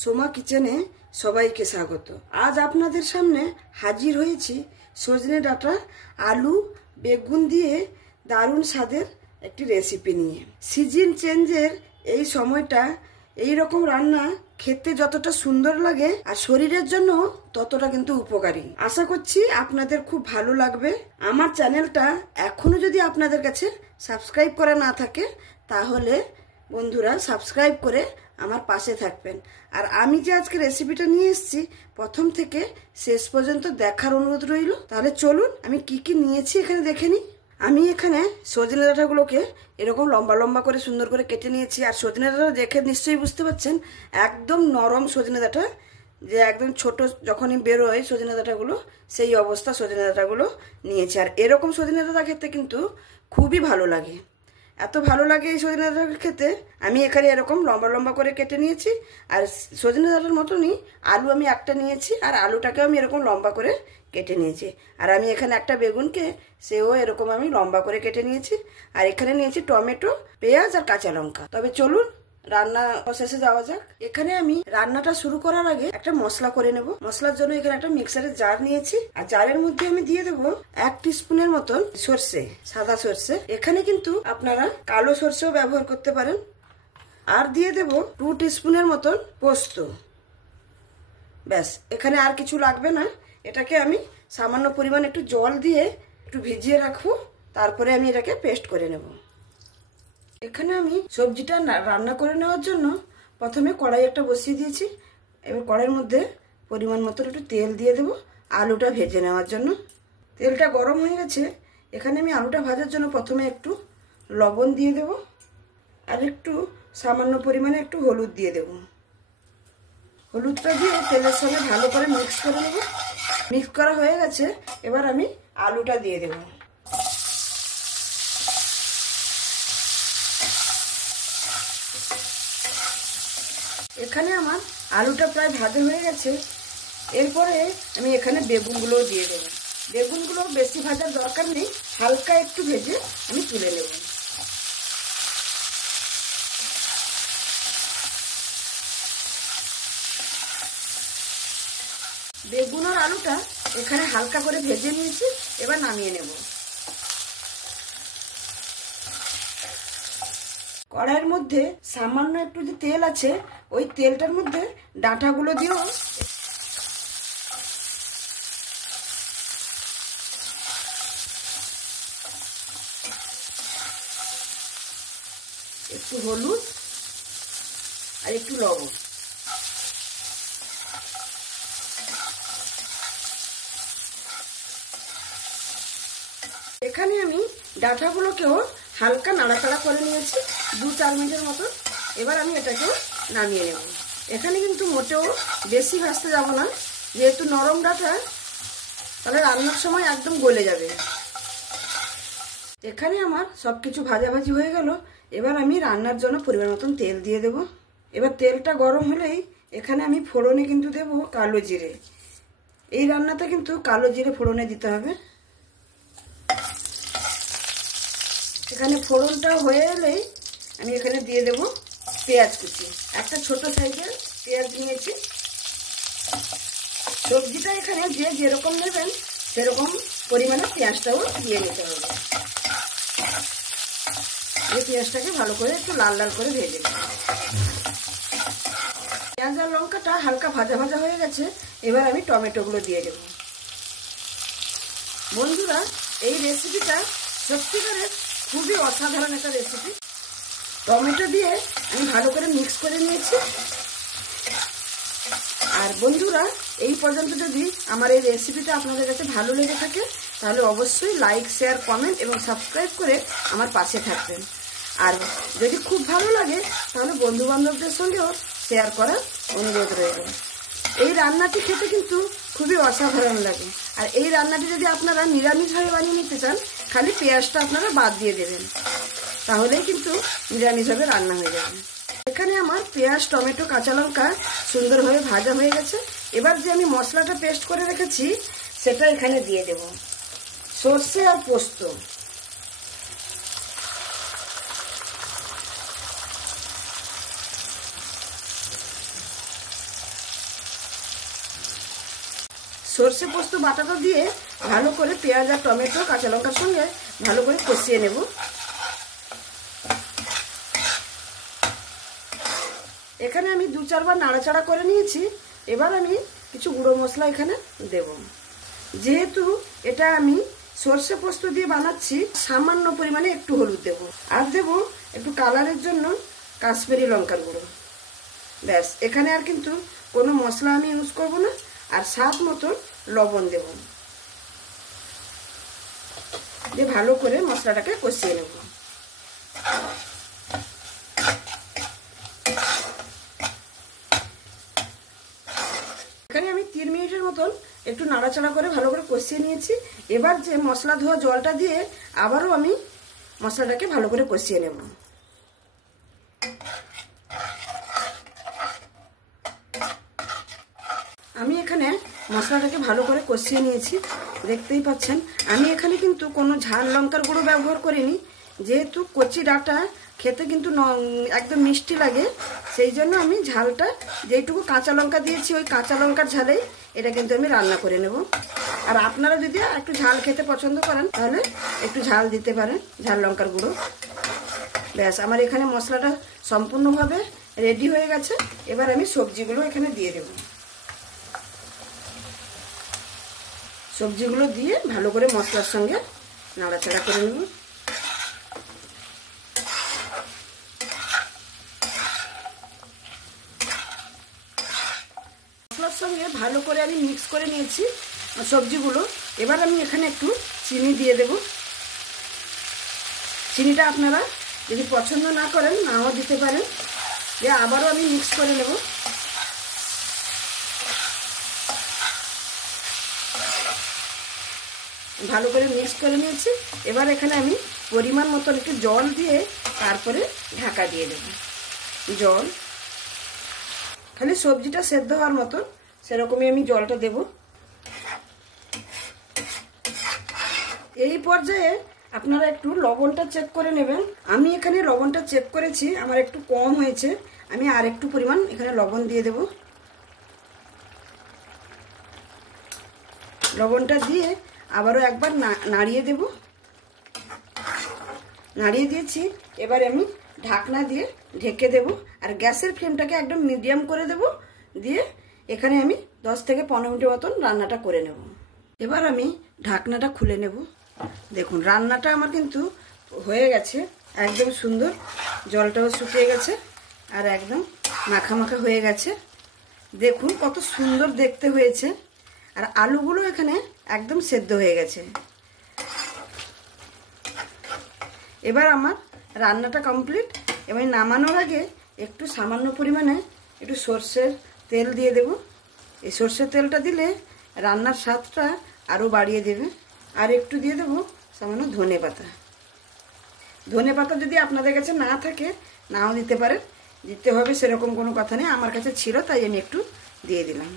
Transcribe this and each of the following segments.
সোমা কিচেনে সবাইকে স্বাগত। আজ আপনাদের সামনে হাজির হয়েছি সজনে ডাঁটা আলু বেগুন দিয়ে দারুণ স্বাদের একটি রেসিপি নিয়ে। সিজন চেঞ্জের এই সময়টা এই রকম রান্না খেতে যতটা সুন্দর লাগে আর শরীরের জন্য ততটা কিন্তু উপকারী। আশা করছি আপনাদের খুব ভালো লাগবে। আমার চ্যানেলটা এখনো যদি আপনাদের কাছে সাবস্ক্রাইব করা না থাকে তাহলে বন্ধুরা সাবস্ক্রাইব করে আমার পাশে থাকবেন। আর আমি যে আজকে রেসিপিটা নিয়ে এসেছি প্রথম থেকে শেষ পর্যন্ত দেখার অনুরোধ রইল। তাহলে চলুন আমি কি কি নিয়েছি এখানে দেখে নিই। আমি এখানে সজনে ডাঁটাগুলোকে এরকম লম্বা লম্বা করে সুন্দর করে কেটে নিয়েছি। আর সজনে ডাঁটা দেখে নিশ্চয়ই বুঝতে পারছেন একদম নরম সজনে ডাঁটা, যে একদম ছোট যখনই বেরোয় সজনে ডাঁটাগুলো সেই অবস্থা সজনে ডাঁটাগুলো নিয়েছি। আর এরকম সজনে ডাঁটা খেতে কিন্তু খুবই ভালো লাগে, এত ভালো লাগে এই সজনে ডাঁটা খেতে। আমি এখানে এরকম লম্বা লম্বা করে কেটে নিয়েছি। আর সজনে ডাঁটার মতনই আলু আমি একটা নিয়েছি, আর আলুটাকেও আমি এরকম লম্বা করে কেটে নিয়েছি। আর আমি এখানে একটা বেগুনকে সেও এরকম আমি লম্বা করে কেটে নিয়েছি। আর এখানে নিয়েছি টমেটো, পেঁয়াজ আর কাঁচা লঙ্কা। তবে চলুন রান্না প্রসেসে যাওয়া যাক। এখানে আমি রান্নাটা শুরু করার আগে একটা মশলা করে নেব। মশলার জন্য এখানে একটা মিক্সারের জার নিয়েছি। আর জারের মধ্যে আমি দিয়ে দেবো 1 টিস্পুনের মতন সর্ষে, সাদা সর্ষে। এখানে কিন্তু আপনারা কালো সর্ষেও ব্যবহার করতে পারেন। আর দিয়ে দেব 2 টিস্পুনের মতন পোস্ত। ব্যাস, এখানে আর কিছু লাগবে না। এটাকে আমি সামান্য পরিমাণ একটু জল দিয়ে একটু ভিজিয়ে রাখবো, তারপরে আমি এটাকে পেস্ট করে নেব। এখানে আমি সবজিটা রান্না করে নেওয়ার জন্য প্রথমে কড়াই একটা বসিয়ে দিয়েছি। এবার কড়াইয়ের মধ্যে পরিমাণ মতো একটু তেল দিয়ে দেবো আলুটা ভেজে নেওয়ার জন্য। তেলটা গরম হয়ে গেছে। এখানে আমি আলুটা ভাজার জন্য প্রথমে একটু লবণ দিয়ে দেব, আর একটু সামান্য পরিমাণে একটু হলুদ দিয়ে দেব। হলুদটা দিয়ে তেলের সঙ্গে ভালো করে মিক্স করে নেব। মিক্স করা হয়ে গেছে। এবার আমি আলুটা দিয়ে দেব। এখানে আমার আলুটা প্রায় ভাজা হয়ে গেছে। এরপরে আমি এখানে বেগুনগুলো দিয়ে দেবো। বেগুনগুলো বেশি ভাজার দরকার নেই, হালকা একটু ভেজে আমি তুলে নেব। বেগুন আর আলুটা এখানে হালকা করে ভেজে নিয়েছি। এবার নামিয়ে নেব। কড়াইয়ের মধ্যে সামান্য একটু যে তেল আছে ওই তেলটার মধ্যে ডাঁটাগুলো দিয়েও একটু হলুদ আর একটু লবণ। এখানে আমি ডাঁটাগুলোকেও হালকা নাড়াচাড়া করে নিয়েছি 2-4 মিনিটের মতো। এবার আমি এটাকেও নামিয়ে নেব। এখানে কিন্তু মোটেও বেশি ভাজতে যাব না, যেহেতু নরম ডাঁটা, তাহলে রান্নার সময় একদম গলে যাবে। এখানে আমার সব কিছু ভাজাভাজি হয়ে গেল। এবার আমি রান্নার জন্য পরিমাণ মতন তেল দিয়ে দেব। এবার তেলটা গরম হলেই এখানে আমি ফোড়নে কিন্তু দেব কালো জিরে। এই রান্নাটা কিন্তু কালো জিরে ফোড়নে দিতে হবে। এখানে ফোড়নটা হয়ে এলেই আমি এখানে দিয়ে দেব পেঁয়াজ কুচি। একটা ছোট সাইজের পেঁয়াজ নিয়েছি। সবজিটা এখানে যে যেরকম নেবেন সেরকম পরিমাণে পেঁয়াজটাও দিয়ে নিতে হবে। এই পেঁয়াজটাকে ভালো করে একটু লাল লাল করে ভেজে নেব। পেঁয়াজ আর লঙ্কাটা হালকা ভাজা ভাজা হয়ে গেছে। এবার আমি টমেটোগুলো দিয়ে দেব। বন্ধুরা, এই রেসিপিটা সত্যিকারের খুবই অসাধারণ একটা রেসিপি। টমেটো দিয়ে আমি ভালো করে মিক্স করে নিয়েছি। আর বন্ধুরা, এই পর্যন্ত যদি আমার এই রেসিপিটা আপনাদের কাছে ভালো লেগে থাকে তাহলে অবশ্যই লাইক, শেয়ার, কমেন্ট এবং সাবস্ক্রাইব করে আমার পাশে থাকবেন। আর যদি খুব ভালো লাগে তাহলে বন্ধু বান্ধবদের সঙ্গেও শেয়ার করার অনুরোধ রইল। এই রান্নাটি খেতে কিন্তু খুবই অসাধারণ লাগে। আর এই রান্নাটি যদি আপনারা নিরামিষভাবে বানিয়ে নিতে চান, খালি পেঁয়াজটা আপনারা বাদ দিয়ে দেবেন, তাহলেই কিন্তু নিরামিষভাবে রান্না হয়ে যাবে। এখানে আমার পেঁয়াজ, টমেটো, কাঁচা লঙ্কা সুন্দরভাবে ভাজা হয়ে গেছে। এবার যে আমি মশলাটা পেস্ট করে রেখেছি সেটা এখানে দিয়ে দেব। সর্ষে আর পোস্ত। সর্ষে পোস্ত বাটাটা দিয়ে ভালো করে পেঁয়াজ আর টমেটো কাঁচা লঙ্কার সঙ্গে ভালো করে কষিয়ে নেব। এখানে আমি 2-4 বার নাড়াচাড়া করে নিয়েছি। এবার আমি কিছু গুঁড়ো মশলা এখানে দেব। যেহেতু এটা আমি সর্ষে পোস্ত দিয়ে বানাচ্ছি, সামান্য পরিমাণে একটু হলুদ দেব, আর দেব একটু কালারের জন্য কাশ্মীরি লঙ্কার গুঁড়ো। ব্যাস, এখানে আর কিন্তু কোনো মশলা আমি ইউজ করব না। আর স্বাদ মতো লবণ দেব, দিয়ে ভালো করে মশলাটাকে কষিয়ে নেব। এখানে আমি 3 মিনিটের মতন একটু নাড়াচাড়া করে ভালো করে কষিয়ে নিয়েছি। এবার যে মশলা ধোয়া জলটা দিয়ে আবারও আমি মশলাটাকে ভালো করে কষিয়ে নেব। আমি এখানে মশলাটাকে ভালো করে কষিয়ে নিয়েছি, দেখতেই পাচ্ছেন। আমি এখানে কিন্তু কোনো ঝাল লঙ্কার গুঁড়ো ব্যবহার করিনি, যেহেতু কচি ডাঁটা খেতে কিন্তু একদম মিষ্টি লাগে, সেই জন্য আমি ঝালটা যেইটুকু কাঁচা লঙ্কা দিয়েছি ওই কাঁচা লঙ্কার ঝালেই এটা কিন্তু আমি রান্না করে নেব। আর আপনারা যদি একটু ঝাল খেতে পছন্দ করেন তাহলে একটু ঝাল দিতে পারেন, ঝাল লঙ্কার গুঁড়ো। ব্যাস, আমার এখানে মশলাটা সম্পূর্ণভাবে রেডি হয়ে গেছে। এবার আমি সবজিগুলো এখানে দিয়ে দেব। সবজিগুলো দিয়ে ভালো করে মশলার সঙ্গে নাড়াচাড়া করে নেব। মশলার সঙ্গে ভালো করে আমি মিক্স করে নিয়েছি সবজিগুলো। এবার আমি এখানে একটু চিনি দিয়ে দেব। চিনিটা আপনারা যদি পছন্দ না করেন নাও দিতে পারেন। দিয়ে আবারও আমি মিক্স করে নেব। ভালো করে মিক্স করে নিয়েছি। এবার এখানে আমি পরিমাণ মতন একটু জল দিয়ে তারপরে ঢাকা দিয়ে দেব। জল খালি সবজিটা সেদ্ধ হওয়ার মতন সেরকমই আমি জলটা দেব। এই পর্যায়ে আপনারা একটু লবণটা চেক করে নেবেন। আমি এখানে লবণটা চেক করেছি, আমার একটু কম হয়েছে। আমি আর একটু পরিমাণ এখানে লবণ দিয়ে দেব। লবণটা দিয়ে আবারও একবার নাড়িয়ে দেব। নাড়িয়ে দিয়েছি। এবার আমি ঢাকনা দিয়ে ঢেকে দেব। আর গ্যাসের ফ্লেমটাকে একদম মিডিয়াম করে দেব। দিয়ে এখানে আমি 10 থেকে 15 মিনিট মতন রান্নাটা করে নেব। এবার আমি ঢাকনাটা খুলে নেব। দেখুন রান্নাটা আমার কিন্তু হয়ে গেছে, একদম সুন্দর। জলটাও শুকিয়ে গেছে আর একদম মাখা মাখা হয়ে গেছে। দেখুন কত সুন্দর দেখতে হয়েছে। আর আলুগুলো এখানে একদম সেদ্ধ হয়ে গেছে। এবার আমার রান্নাটা কমপ্লিট। এবার নামানোর আগে একটু সামান্য পরিমাণে একটু সর্ষের তেল দিয়ে দেব। এই সর্ষের তেলটা দিলে রান্নার স্বাদটা আরও বাড়িয়ে দেবে। আর একটু দিয়ে দেবো সামান্য ধনে পাতা। ধনে পাতা যদি আপনাদের কাছে না থাকে নাও দিতে পারেন, দিতে হবে সেরকম কোনো কথা নেই। আমার কাছে ছিল তাই আমি একটু দিয়ে দিলাম।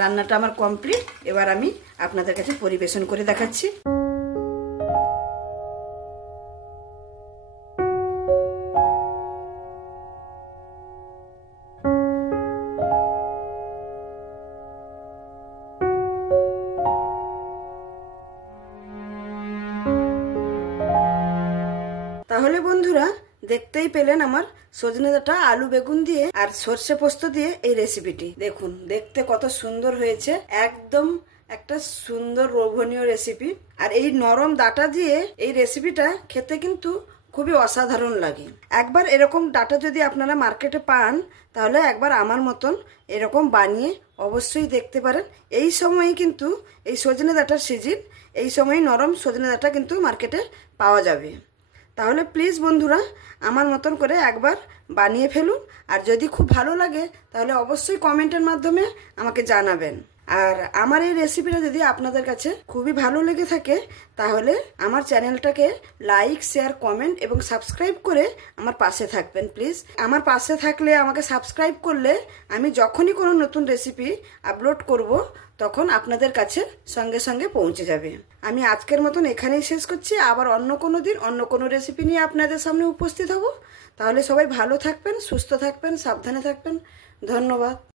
রান্নাটা আমার কমপ্লিট। এবার আমি আপনাদের কাছে পরিবেশন করে দেখাচ্ছি। তাহলে বন্ধুরা দেখতেই পেলেন আমার সজনে ডাঁটা আলু বেগুন দিয়ে আর সর্ষে পোস্ত দিয়ে এই রেসিপিটি। দেখুন দেখতে কত সুন্দর হয়েছে, একদম একটা সুন্দর লোভনীয় রেসিপি। আর এই নরম ডাঁটা দিয়ে এই রেসিপিটা খেতে কিন্তু খুবই অসাধারণ লাগে। একবার এরকম ডাঁটা যদি আপনারা মার্কেটে পান তাহলে একবার আমার মতন এরকম বানিয়ে অবশ্যই দেখতে পারেন। এই সময়ই কিন্তু এই সজনে ডাঁটার সিজন, এই সময় নরম সজনে ডাঁটা কিন্তু মার্কেটে পাওয়া যাবে। তাহলে প্লিজ বন্ধুরা আমার মতন করে একবার বানিয়ে ফেলুন। আর যদি খুব ভালো লাগে তাহলে অবশ্যই কমেন্টের মাধ্যমে আমাকে জানাবেন। আর আমার এই রেসিপিটা যদি আপনাদের কাছে খুবই ভালো লেগে থাকে তাহলে আমার চ্যানেলটাকে লাইক, শেয়ার, কমেন্ট এবং সাবস্ক্রাইব করে আমার পাশে থাকবেন প্লিজ। আমার পাশে থাকলে, আমাকে সাবস্ক্রাইব করলে আমি যখনই কোনো নতুন রেসিপি আপলোড করব তখন আপনাদের কাছে সঙ্গে সঙ্গে পৌঁছে যাবে। আমি আজকের মতন এখানেই শেষ করছি। আবার অন্য কোনো দিন অন্য কোনো রেসিপি নিয়ে আপনাদের সামনে উপস্থিত হব। তাহলে সবাই ভালো থাকবেন, সুস্থ থাকবেন, সাবধানে থাকবেন। ধন্যবাদ।